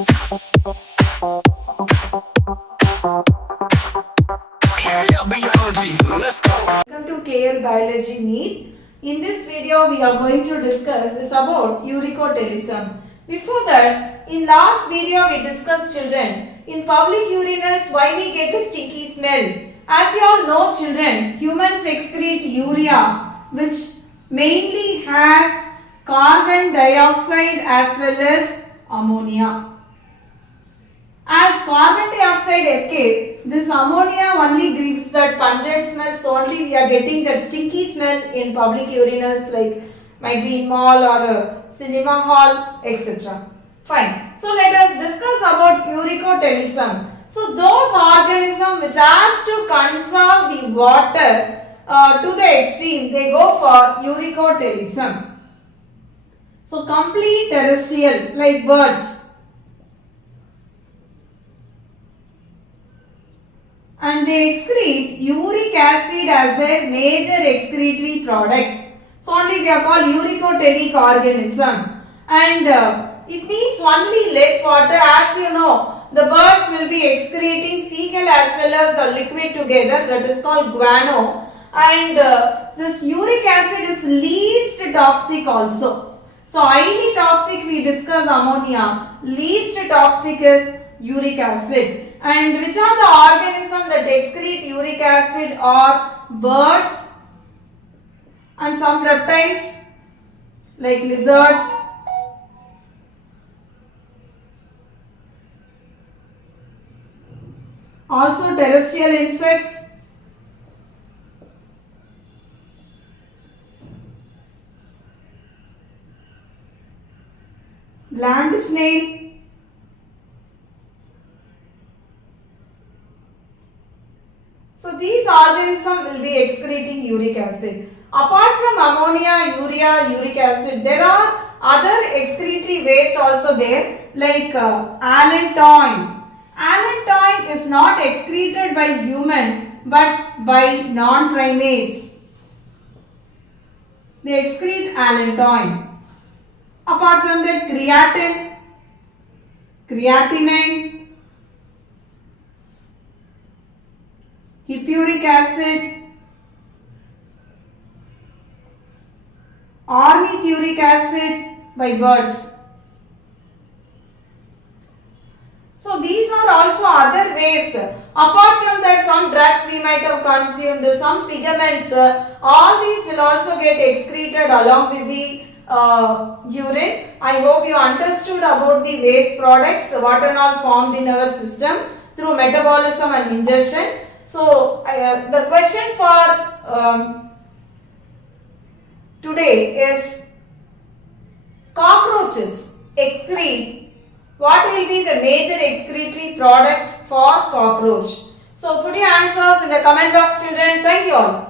KLBiology, let's go. Welcome to KLBiologyNEET. In this video, we are going to discuss is about URICOTELISM. Before that, in last video we discussed children. In public urinals, why we get a stinky smell? As you all know children, humans excrete urea, which mainly has carbon dioxide as well as ammonia. As carbon dioxide escape, this ammonia only gives that pungent smell, so only we are getting that stinky smell in public urinals like might be mall or a cinema hall, etc. Fine. So let us discuss about URICOTELISM. So those organisms which has to conserve the water to the extreme, they go for URICOTELISM. So complete terrestrial like birds. And they excrete uric acid as their major excretory product. So only they are called uricotelic organism. And it needs only less water. As you know, the birds will be excreting fecal as well as the liquid together, that is called guano. And this uric acid is least toxic also. So highly toxic we discuss ammonia, least toxic is uric acid. And which are the organisms that excrete uric acid are birds and some reptiles like lizards, also terrestrial insects, land snail, so these organisms will be excreting uric acid. Apart from ammonia, urea, uric acid, there are other excretory waste also there like allantoin. Allantoin is not excreted by human but by non-primates. They excrete allantoin. Apart from that, creatine, creatinine, hippuric acid, ornithuric acid by birds. So these are also other waste. Apart from that, some drugs we might have consumed, some pigments, all these will also get excreted along with the urine. I hope you understood about the waste products, what are all formed in our system through metabolism and ingestion. So, the question for today is cockroaches excrete. What will be the major excretory product for cockroach? So, put your answers in the comment box children. Thank you all.